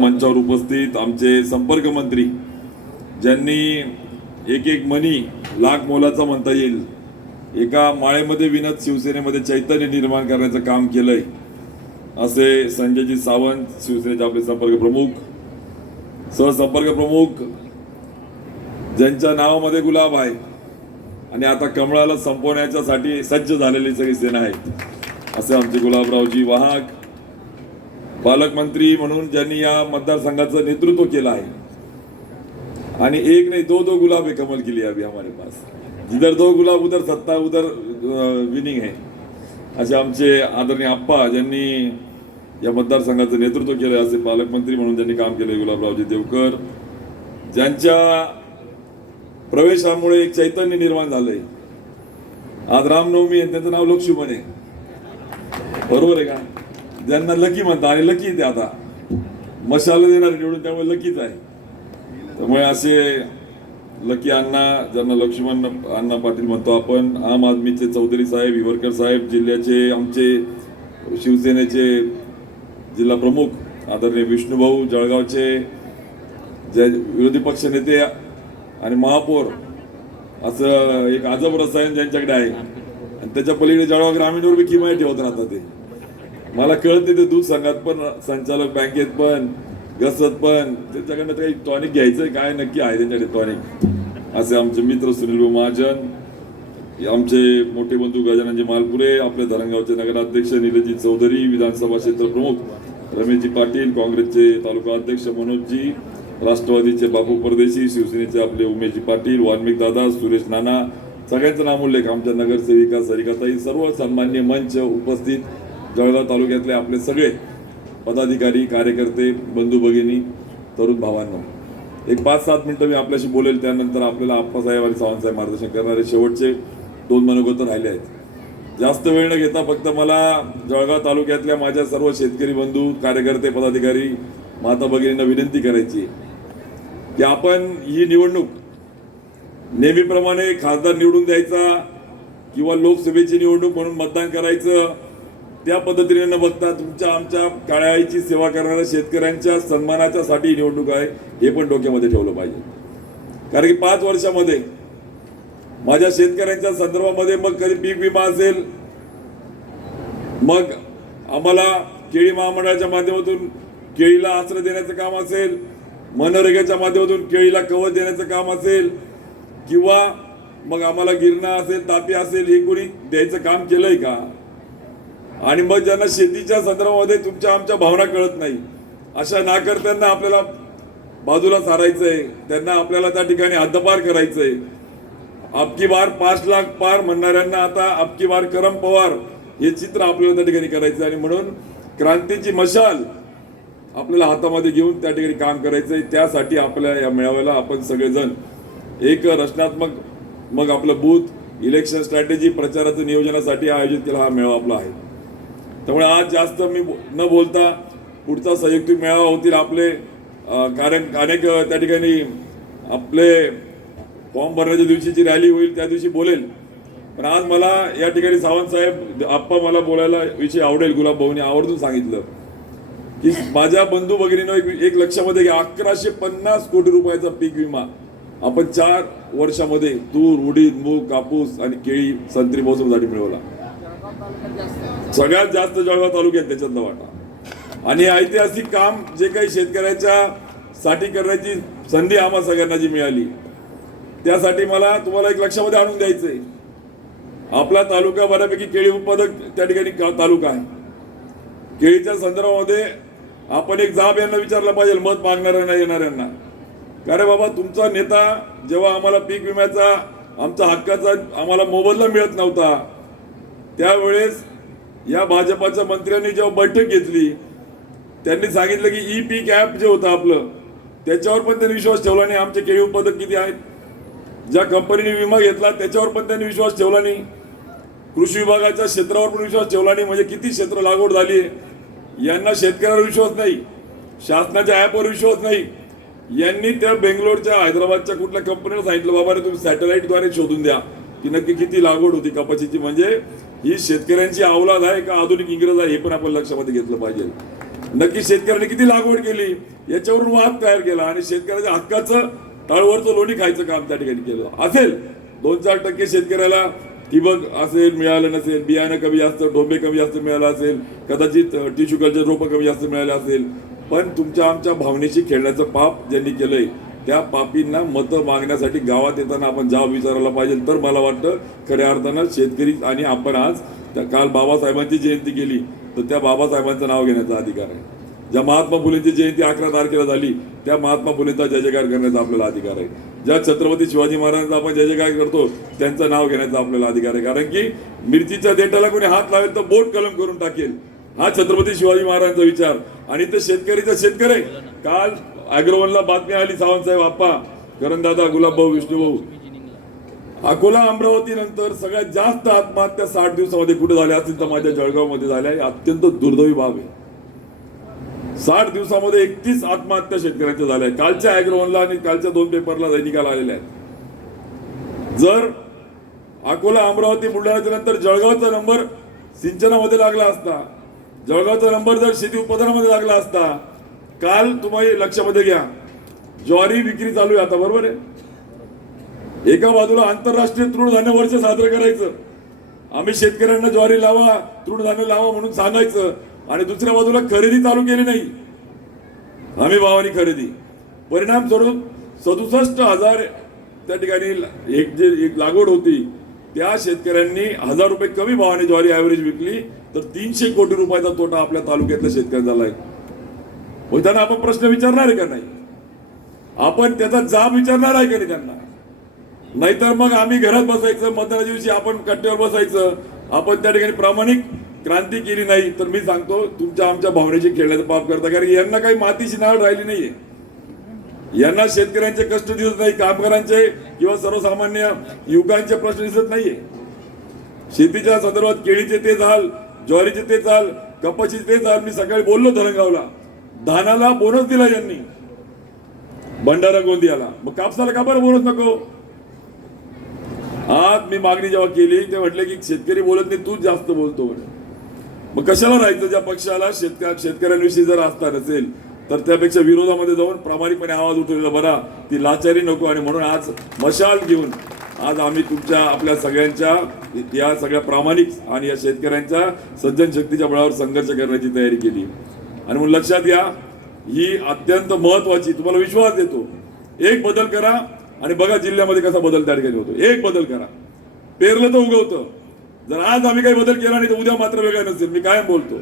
मंचावर उपस्थित आमचे संपर्क मंत्री ज्यांनी एक एक मनी लाख मोलाचा म्हणता येईल एका माळेमध्ये विनत शिवसेनेमध्ये चैतन्य निर्माण करण्याचं काम केलंय असे संजयजी सावंत शिवसेनेचे आपले संपर्क प्रमुख. सहसंपर्क प्रमुख ज्यांच्या नावामध्ये गुलाब आहे आणि आता कमळाला संपवण्याच्यासाठी सज्ज झालेली सगळी सेना आहे असे आमचे गुलाबरावजी वाहक पालकमंत्री म्हणून ज्यांनी या मतदारसंघाचं नेतृत्व केलं आहे. आणि एक नाही दो दो गुलाब है कमल के लिए अभी हमारे पास. जिधर दो गुलाब उधर सत्ता उधर विनिंग आहे. असे आमचे आदरणीय आप्पा ज्यांनी या मतदारसंघाचं नेतृत्व केलं असे पालकमंत्री म्हणून ज्यांनी काम केले गुलाबरावजी देवकर ज्यांच्या प्रवेशामुळे एक चैतन्य निर्माण झालंय. आज रामनवमी आहे त्यांचं नाव लोकशुभन आहे. बरोबर आहे का? ज्यांना लकी म्हणतात आणि लकी ते आता. मशाला देणार निवडून त्यामुळे लकीच आहे. त्यामुळे असे लकी अण्णा ज्यांना लक्ष्मण अण्णा पाटील म्हणतो आपण आम आदमीचे चौधरी साहेब हिवरकर साहेब जिल्ह्याचे आमचे शिवसेनेचे जिल्हा प्रमुख आदरणीय विष्णुभाऊ जळगावचे जय विरोधी पक्ष नेते आणि महापौर असं एक अजब रसायन ज्यांच्याकडे आहे. आणि त्याच्या पलीकडे जळगाव ग्रामीणवर बी किमाय ठेवत राहतात ते. मला कळते ते दूध संघात पण संचालक बँकेत पण घसत पण. त्याच्याकडनं काही टॉनिक घ्यायचं काय नक्की आहे त्यांच्याकडे टॉनिक असे आमचे मित्र सुनील महाजन हे आमचे मोठे बंधू गजाननजी मालपुरे आपले धरणगावचे नगराध्यक्ष निलजी चौधरी विधानसभा क्षेत्र प्रमुख रमेशजी पाटील काँग्रेसचे तालुका अध्यक्ष मनोजजी राष्ट्रवादीचे बापू परदेशी शिवसेनेचे आपले उमेशजी पाटील वाल्मिक दादा सुरेश नाना सगळ्यांचं नामोल्लेख आमच्या नगरसेविका सरिकाताई सर्व सन्मान्य मंच उपस्थित जळगाव तालुक्यातले आपले सगळे पदाधिकारी कार्यकर्ते बंधू भगिनी तरुण भावांना. एक पाच सात मिनटं मी आपल्याशी बोलेल त्यानंतर आपल्याला आप्पासाहेब आणि सावंतसाहेब मार्गदर्शन करणारे शेवटचे दोन मनोगत राहिले आहेत. जास्त वेळ न घेता फक्त मला जळगाव तालुक्यातल्या माझ्या सर्व शेतकरी बंधू कार्यकर्ते पदाधिकारी माता भगिनींना विनंती करायची की आपण ही निवडणूक नेहमीप्रमाणे खासदार निवडून द्यायचा किंवा लोकसभेची निवडणूक म्हणून मतदान करायचं त्या पद्धतीने न बघता तुमच्या आमच्या काळ्या सेवा करणाऱ्या शेतकऱ्यांच्या सन्मानाच्या साठी निवडणूक आहे हे पण डोक्यामध्ये ठेवलं पाहिजे. कारण की पाच वर्षामध्ये माझ्या शेतकऱ्यांच्या संदर्भामध्ये मग कधी पीक विमा असेल मग आम्हाला केळी महामंडळाच्या माध्यमातून केळीला आश्रय देण्याचं काम असेल मनरेगाच्या माध्यमातून केळीला कवच देण्याचं काम असेल किंवा मग आम्हाला गिरणा असेल तापी असेल हे कोणी द्यायचं काम केलंय का? आणि मग ज्यांना शेतीच्या संदर्भामध्ये तुमच्या आमच्या भावना कळत नाही अशा नाकर्त्यांना आपल्याला बाजूला सारायचंय त्यांना आपल्याला त्या ठिकाणी हद्दपार करायचंय. अबकी बार पाच लाख पार म्हणणाऱ्यांना आता अबकी बार करम पवार हे चित्र आपल्याला त्या ठिकाणी करायचं आणि म्हणून क्रांतीची मशाल आपल्याला हातामध्ये घेऊन त्या ठिकाणी काम करायचंय त्यासाठी आपल्या या मेळाव्याला आपण सगळेजण एक रचनात्मक मग आपलं बूथ इलेक्शन स्ट्रॅटेजी प्रचाराचं नियोजनासाठी आयोजित केला हा मेळावा आपला आहे. त्यामुळे आज जास्त मी न बोलता पुढचा संयुक्तिक मेळावा होतील आपले अं, कार्य अनेक त्या ठिकाणी आपले फॉर्म भरण्याच्या दिवशी जी रॅली होईल त्या दिवशी बोलेल. पण आज मला या ठिकाणी सावंत साहेब आप्पा मला बोलायला विषय आवडेल गुलाब भाऊने आवर्जून सांगितलं की माझ्या बंधू भगिनीनं एक, एक लक्षामध्ये घ्या अकराशे पन्नास कोटी रुपयाचा पीक विमा. आपण चार वर्षामध्ये तूर उडीद मूग कापूस आणि केळी संत्री मोसमसाठी मिळवला. सगळ्यात जास्त जळगाव तालुक्यात त्याच्यातला वाटा. आणि ऐतिहासिक काम जे काही शेतकऱ्याच्या साठी करण्याची संधी आम्हा सगळ्यांना जी मिळाली. त्यासाठी मला तुम्हाला एक लक्षामध्ये आणून द्यायचं आहे आपला तालुका बऱ्यापैकी केळी उत्पादक त्या ठिकाणी का- तालुका आहे. केळीच्या संदर्भामध्ये आपण एक जाब यांना विचारला पाहिजे मत मागणाऱ्यांना येणाऱ्यांना. कारण बाबा तुमचा नेता जेव्हा आम्हाला पीक विम्याचा आमचा हक्काचा आम्हाला मोबदला मिळत नव्हता त्यावेळेस या भाजपाच्या मंत्र्यांनी जेव्हा बैठक घेतली त्यांनी सांगितलं की ई पीक ॲप जे होतं आपलं त्याच्यावर पण त्यांनी विश्वास ठेवला नाही. आमचे केळी उत्पादक किती आहेत? ज्या कंपनीने विमा घेतला त्याच्यावर पण त्यांनी विश्वास ठेवला नाही. कृषी विभागाच्या क्षेत्रावर पण विश्वास ठेवला नाही. म्हणजे किती क्षेत्र लागवड झाली आहे? यांना शेतकऱ्यावर विश्वास नाही. शासनाच्या ॲपवर विश्वास नाही. यांनी त्या बेंगलोरच्या हैदराबादच्या कुठल्या कंपनीला सांगितलं बाबा रे तुम्ही सॅटेलाईटद्वारे शोधून द्या. की नक्की किती लागवड होती कपाशीची? म्हणजे ही शेतकऱ्यांची अवलाद आहे का आधुनिक इंग्रज आहे हे पण आपण लक्षामध्ये घेतलं पाहिजे. नक्की शेतकऱ्यांनी किती लागवड केली? याच्यावरून वाद तयार केला आणि शेतकऱ्याच्या हक्काचं तळवरचं लोणी खायचं काम त्या ठिकाणी केलं. असेल दोन चार टक्के शेतकऱ्याला ठिबक असेल मिळालं नसेल बियाणं कमी जास्त डोंबे कमी जास्त मिळालं असेल कदाचित टिश्यू कल्चर रोपं कमी जास्त मिळालं असेल. पण तुमच्या आमच्या भावनेशी खेळण्याचं पाप ज्यांनी केलंय त्या पापींना मतं मागण्यासाठी गावात येताना आपण जाब विचारायला पाहिजे. तर मला वाटतं खऱ्या अर्थानं शेतकरी आणि आपण आज त्या काल बाबासाहेबांची जयंती केली तर त्या बाबासाहेबांचं नाव घेण्याचा अधिकार आहे. ज्या महात्मा फुलेंची जयंती अकरा तारखेला झाली त्या महात्मा फुलेंचा जय जयकार करण्याचा आपल्याला अधिकार आहे. ज्या छत्रपती शिवाजी महाराजांचा आपण जय जयकार करतो त्यांचं नाव घेण्याचा आपल्याला अधिकार आहे. कारण की मिरचीच्या देठाला कोणी हात लावेल तर बोट कलम करून टाकेल. हा छत्रपती शिवाजी महाराजांचा विचार. आणि ते शेतकरीचा शेतकरी काल अॅग्रोवनला बातमी आली सावंतसाहेब आप्पा करणदादा गुलाबभाऊ विष्णूभाऊ. अकोला अमरावती नंतर सगळ्यात जास्त आत्महत्या साठ दिवसामध्ये कुठे झाल्या असतील तर माझ्या जळगावमध्ये झाल्या. अत्यंत दुर्दैवी बाब आहे. साठ दिवसामध्ये एकतीस आत्महत्या शेतकऱ्यांच्या झाल्या कालच्या अॅग्रोवनला आणि कालच्या दोन पेपरला दैनिकाला आलेल्या आहेत. जर अकोला अमरावती बुलढाण्याच्या नंतर जळगावचा नंबर सिंचनामध्ये लागला असता जळगावचा नंबर जर शेती उत्पादनामध्ये लागला असता काल तुम्ही लक्षामध्ये घ्या ज्वारी विक्री चालू आहे आता बरोबर आहे? एका बाजूला आंतरराष्ट्रीय तृणधान्य वर्ष साजरं करायचं. आम्ही शेतकऱ्यांना ज्वारी लावा तृणधान्य लावा म्हणून सांगायचं. आणि दुसऱ्या बाजूला खरेदी चालू केली नाही. हमी भावानी खरेदी. परिणाम स्वरूप सदुसष्ट हजार त्या ठिकाणी एक जे एक लागवड होती त्या शेतकऱ्यांनी हजार रुपये कमी भावाने ज्वारी ॲव्हरेज विकली. तर तीनशे कोटी रुपयाचा तोटा आपल्या तालुक्यातल्या शेतकऱ्यांना झालाय. आहे त्यांना आपण प्रश्न विचारणार आहे का नाही? आपण त्याचा जाब विचारणार आहे का नाही त्यांना? नाहीतर मग आम्ही घरात बसायचं मतदानाच्या दिवशी आपण कट्ट्यावर बसायचं. आपण त्या ठिकाणी प्रामाणिक क्रांती केली नाही तर मी सांगतो तुमच्या आमच्या भावनेची खेळण्याचं पाप करता. कारण यांना काही मातीची नाळ राहिली नाहीये. यांना शेतकऱ्यांचे कष्ट दिसत नाही कामगारांचे किंवा सर्वसामान्य युवकांचे प्रश्न दिसत नाहीये. शेतीच्या संदर्भात केळीचे ते झाल ज्वारीचे ते चाल कपाशीचे ते चाल मी सकाळी बोललो धरणगावला धानाला बोनस दिला यांनी. भंडारा गोंदियाला. मग कापसाला का बरं बोनस नको? आज मी मागणी जेव्हा केली ते म्हटले की शेतकरी बोलत नाही तूच जास्त बोलतो म्हणे. मग कशाला राहायचं ज्या पक्षाला? शेतकऱ्या शेतकऱ्यांविषयी जर आस्था नसेल तर त्यापेक्षा विरोधामध्ये जाऊन प्रामाणिकपणे आवाज उठवलेला बरा. ती लाचारी नको आणि म्हणून आज मशाल घेऊन आज आम्ही तुमच्या आपल्या सगळ्यांच्या या सगळ्या प्रामाणिक आणि या शेतकऱ्यांच्या सज्जन शक्तीच्या बळावर संघर्ष करण्याची तयारी केली. आणि म्हणून लक्षात घ्या ही अत्यंत महत्वाची तुम्हाला विश्वास देतो. एक बदल करा आणि बघा जिल्ह्यामध्ये कसा बदल त्या ठिकाणी होतो. एक बदल करा. पेरलं तर उगवतं. जर आज आम्ही काही बदल केला नाही तर उद्या मात्र वेगळा नसेल. मी कायम बोलतो.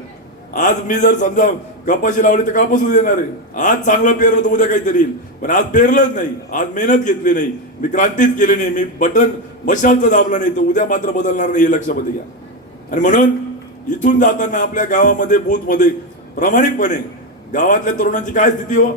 आज मी जर समजा कपाशी लावली तर कापूस देणार आहे. आज चांगलं पेरलं तर उद्या काहीतरी येईल. पण आज पेरलंच नाही. आज मेहनत घेतली नाही. मी क्रांतीच केली नाही. मी बटन मशालचं दाबलं नाही. तर उद्या मात्र बदलणार नाही हे लक्षामध्ये घ्या. आणि म्हणून इथून जाताना आपल्या गावामध्ये बूथमध्ये प्रामाणिकपणे गावातल्या तरुणांची काय स्थिती हो?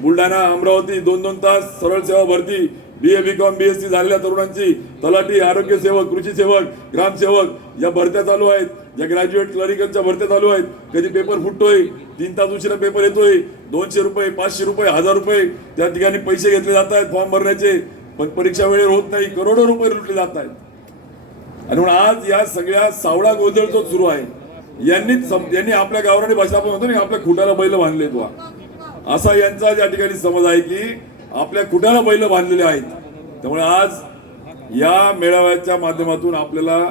बुलढाणा अमरावती दोन दोन तास सरळ सेवा भरती B A B com B S C झालेल्या तरुणांची तलाठी आरोग्य सेवक कृषी सेवक ग्रामसेवक या भरत्या चालू आहेत. ज्या ग्रॅज्युएट क्लरिकलच्या भरत्या चालू आहेत. कधी पेपर फुटतोय तीन तास उशिरा पेपर येतोय दोनशे रुपये पाचशे रुपये हजार रुपये त्या ठिकाणी पैसे घेतले जात आहेत फॉर्म भरण्याचे. पण परीक्षा वेळेवर होत नाही करोडो रुपये लुटले जात आहेत. आणि म्हणून आज या सगळ्या सावळा गोंधळ जो सुरू आहे यांनी यांनी आपल्या गावरानी भाषा आपण म्हणतो ना आपल्या खुटाला बैल बांधले तो असा यांचा ज्या ठिकाणी समज आहे की आपल्या खुटाला बैल बांधलेले आहेत. त्यामुळे आज या मेळाव्याच्या माध्यमातून आपल्याला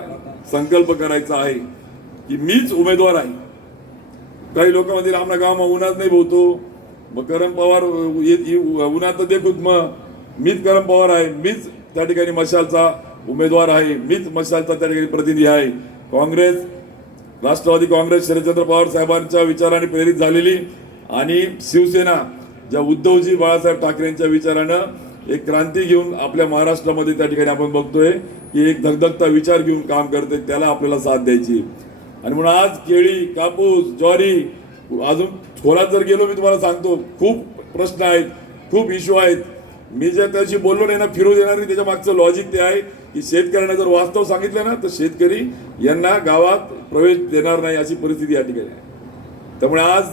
संकल्प करायचा आहे की मीच उमेदवार आहे. काही लोक म्हणतील आमना गाव उन्हात नाही बोलतो. मग करम पवार ये- उन्हात तर देखूत मग मीच करम पवार आहे. मीच त्या ठिकाणी मशालचा उमेदवार आहे. मीच मशालचा त्या ठिकाणी प्रतिनिधी आहे. काँग्रेस राष्ट्रवादी काँग्रेस शरदचंद्र पवार साहेबांच्या विचाराने प्रेरित झालेली आणि शिवसेना ज्या उद्धवजी बाळासाहेब ठाकरेंच्या विचारानं एक क्रांती घेऊन आपल्या महाराष्ट्रामध्ये त्या ठिकाणी आपण बघतोय की एक धगधगता विचार घेऊन काम करते त्याला आपल्याला साथ द्यायची. आणि म्हणून आज केळी कापूस ज्वारी अजून खोलात जर गेलो मी तुम्हाला सांगतो खूप प्रश्न आहेत खूप इश्यू आहेत. मी ज्या त्याशी बोललो नाही ना फिरू देणार नाही त्याच्या मागचं लॉजिक ते आहे की शेतकऱ्यांना जर वास्तव सांगितलं ना तर शेतकरी यांना गावात प्रवेश देणार नाही अशी परिस्थिती या ठिकाणी आहे. त्यामुळे आज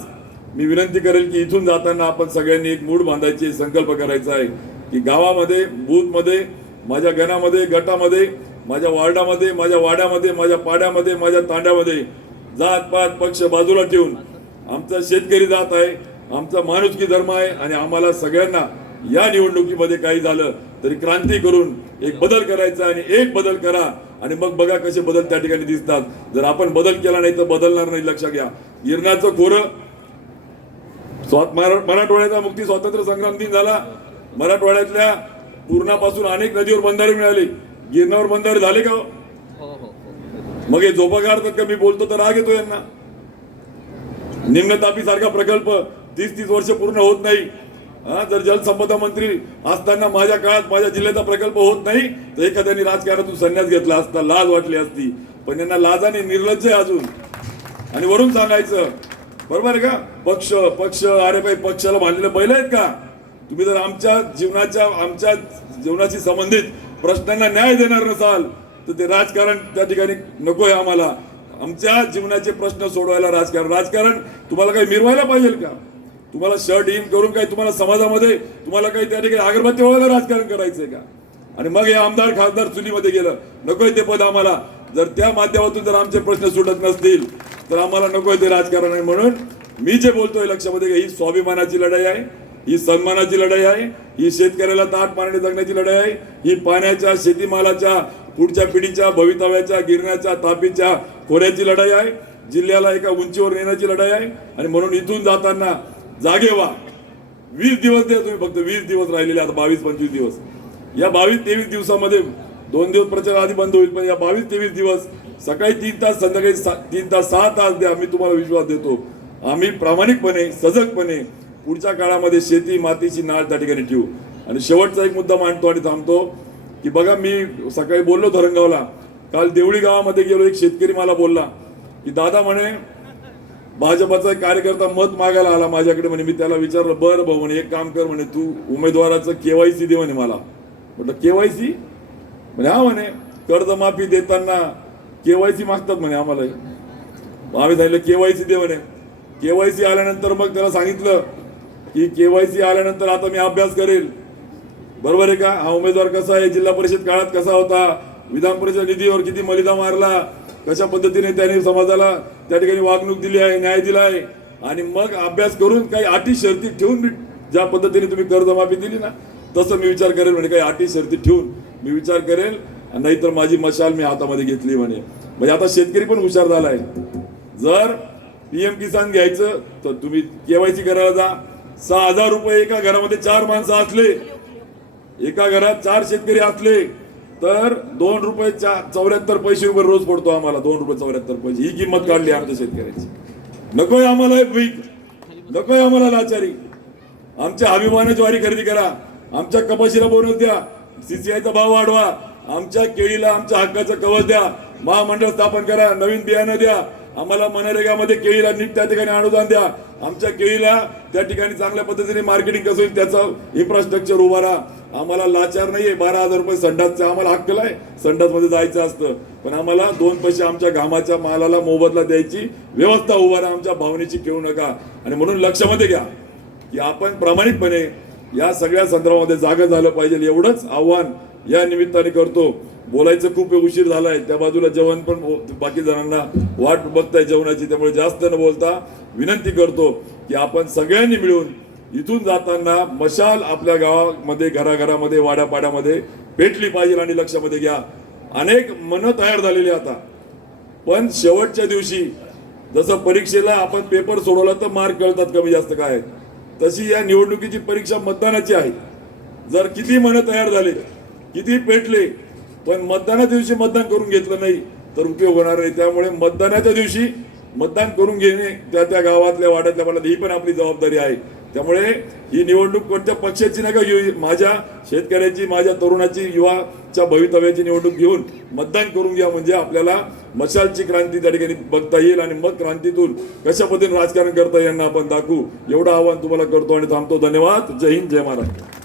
मी विनंती करेल की इथून जाताना आपण सगळ्यांनी एक मूड बांधायची संकल्प करायचा आहे की गावामध्ये बूथमध्ये माझ्या गणामध्ये गटामध्ये माझ्या वार्डामध्ये माझ्या वाड्यामध्ये माझ्या पाड्यामध्ये माझ्या तांड्यामध्ये जात पात पक्ष बाजूला ठेवून आमचा शेतकरी जात आहे आमचा माणुसकी धर्म आहे आणि आम्हाला सगळ्यांना या निवडणुकीमध्ये काही झालं तरी क्रांती करून एक बदल करायचा आणि एक बदल करा. आणि मग बघा कसे बदल त्या ठिकाणी दिसतात. जर आपण बदल केला नाही तर बदलणार नाही लक्षात घ्या. गिरणाचं खोरं मराठवाड्याचा मुक्ती स्वातंत्र्य संग्राम दिन झाला. मराठवाड्यातल्या पूर्णापासून अनेक नदीवर बंधारे मिळाली. गिरणावर बंधारे झाले का हो? हो हो मग हे झोपा काढतात का मी बोलतो तर राग येतो यांना. निम्न तापी सारखा प्रकल्प तीस तीस वर्ष पूर्ण होत नाही. जर जलसंपदा मंत्री असताना माझ्या काळात माझ्या जिल्ह्याचा प्रकल्प होत नाही तर एखाद्याने राजकारणातून संन्यास घेतला असता लाज वाटली असती. पण यांना लाजाने निर्लज्ज आहे अजून. आणि वरून सांगायचं बरोबर आहे का? पक्ष पक्ष अरे भाई पक्षाला बांधलेले बैल आहेत का? तुम्ही जर आमच्या जीवनाच्या आमच्या जीवनाशी संबंधित प्रश्नांना न्याय देणार नसाल तर ते राजकारण त्या ठिकाणी नको आहे आम्हाला. आमच्या जीवनाचे प्रश्न सोडवायला राजकारण राजकारण तुम्हाला काही मिरवायला पाहिजे का? तुम्हाला शर्ट इन करून काही तुम्हाला समाजामध्ये तुम्हाला काही त्या ठिकाणी अगरबत्ती वगैरे राजकारण करायचंय का? आणि मग हे आमदार खासदार चुलीमध्ये गेलं. नकोय ते पद आम्हाला. जर त्या माध्यमातून जर आमचे प्रश्न सुटत नसतील तर आम्हाला नकोय ते राजकारण आहे म्हणून मी जे बोलतोय लक्षामध्ये ही स्वाभिमानाची लढाई आहे ही सन्मानाची लढाई आहे ही शेतकऱ्याला ताट पाण्याने जगण्याची लढाई आहे ही पाण्याच्या शेतीमालाच्या पुढच्या पिढीच्या भवितव्याच्या गिरण्याच्या तापीच्या खोऱ्याची लढाई आहे जिल्ह्याला एका उंचीवर नेण्याची लढाई आहे. आणि म्हणून इथून जाताना जागे व्हा वीस दिवस द्या तुम्ही फक्त वीस दिवस राहिलेले आता बावीस पंचवीस दिवस. या बावीस तेवीस दिवसामध्ये दोन दिवस प्रचार आधी बंद होईल पण या बावीस तेवीस दिवस सकाळी तीन तास संध्याकाळी सा- तीन तास सहा तास द्या मी तुम्हाला विश्वास देतो. आम्ही प्रामाणिकपणे सजगपणे पुढच्या काळामध्ये शेती मातीची नाळ त्या ठिकाणी ठेवू. आणि शेवटचा एक मुद्दा मांडतो आणि थांबतो की बघा मी सकाळी बोललो धरणगावला. काल देवळी गावामध्ये गेलो एक शेतकरी मला बोलला की दादा म्हणे भाजपाचा एक कार्यकर्ता मत मागायला आला माझ्याकडे म्हणे मी त्याला विचारलं बरं भाऊ म्हणे एक काम कर म्हणे तू उमेदवाराचं केवायसी दे म्हणे मला. म्हटलं केवायसी? म्हणे हा म्हणे कर्जमाफी देताना केवायसी मागतात म्हणे आम्हाला. आम्ही सांगितलं केवायसी दे म्हणे. केवायसी आल्यानंतर मग त्याला सांगितलं की केवायसी आल्यानंतर आता मी अभ्यास करेल. बरोबर आहे का? हा उमेदवार कसा आहे? जिल्हा परिषद काळात कसा होता? विधान परिषद निधीवर किती मलिदा मारला? कशा पद्धतीने त्याने समाजाला त्या ठिकाणी वागणूक दिली आहे न्याय दिला आहे. आणि मग अभ्यास करून काही अटी शर्ती ठेवून मी ज्या पद्धतीने तुम्ही कर्जमाफी दिली ना तसं मी विचार करेल म्हणे काही अटी शर्ती ठेवून मी विचार करेल. नाहीतर माझी मशाल मी हातामध्ये घेतली म्हणे. म्हणजे आता शेतकरी पण हुशार झालाय जर पीएम किसान घ्यायचं तर तुम्ही केवायसी करायला जा. सहा हजार रुपये एका घरामध्ये चार माणसं असले एका घरात चार शेतकरी असले तर दोन रुपये चौऱ्याहत्तर पैसे रुपये रोज पडतो आम्हाला दोन रुपये चौऱ्याहत्तर पैसे. ही किंमत काढली आमच्या शेतकऱ्याची. नकोय आम्हाला पीक नकोय आम्हाला लाचारी. आमच्या अभिमान ज्वारी खरेदी करा. आमच्या कपाशीला बोनस द्या. सीसीआयचा भाव वाढवा. आमच्या केळीला आमच्या हक्काचं कवच द्या. महामंडळ स्थापन करा. नवीन बियाणं द्या. आम्हाला मनरेगामध्ये केळीला नीट त्या ठिकाणी अनुदान द्या. आमच्या केळीला त्या ठिकाणी चांगल्या पद्धतीने मार्केटिंग कसं होईल त्याचं इन्फ्रास्ट्रक्चर उभारा. आम्हाला लाचार नाहीये. बारा हजार रुपये संडासचा आम्हाला हक्क आहे संडासमध्ये जायचं असतं. पण आम्हाला दोन पैसे आमच्या घामाच्या मालाला मोबदला द्यायची व्यवस्था उभा राहा. आमच्या भावनेची ठेवू नका. आणि म्हणून लक्षामध्ये घ्या की आपण प्रामाणिकपणे या सगळ्या संदर्भामध्ये जागा झालं पाहिजे. एवढंच आव्हान या निमित्ताने करतो. बोलायचं खूप उशीर झालाय. त्या बाजूला जेवण पण हो, बाकी जणांना वाट बघताय जेवणाची. त्यामुळे जास्त न बोलता विनंती करतो की आपण सगळ्यांनी मिळून इथून जाताना मशाल आपल्या गावामध्ये घराघरामध्ये वाड्यापाड्यामध्ये पेटली पाहिजे आणि लक्षामध्ये घ्या. अनेक मनं तयार झालेली आता. पण शेवटच्या दिवशी जसं परीक्षेला आपण पेपर सोडवला तर मार्क कळतात कमी जास्त काय तशी या निवडणुकीची परीक्षा मतदानाची आहे. जर किती मनं तयार झाले किती पेटले पण मतदानाच्या दिवशी मतदान करून घेतलं नाही तर उपयोग होणार नाही. त्यामुळे मतदानाच्या दिवशी मतदान करून घेणे त्या त्या गावातल्या वाड्यातल्या वाड्यात ही पण आपली जबाबदारी आहे. त्यामुळे ही निवडणूक कोणत्या पक्षाची नका घेऊ. माझ्या शेतकऱ्याची माझ्या तरुणाची युवाच्या भवितव्याची निवडणूक घेऊन मतदान करून घ्या. म्हणजे आपल्याला मशालची क्रांती त्या ठिकाणी बघता येईल आणि मग क्रांतीतून कशा पद्धतीने राजकारण करता यांना आपण दाखवू. एवढं आव्हान तुम्हाला करतो आणि थांबतो. धन्यवाद. जय हिंद जय महाराष्ट्र.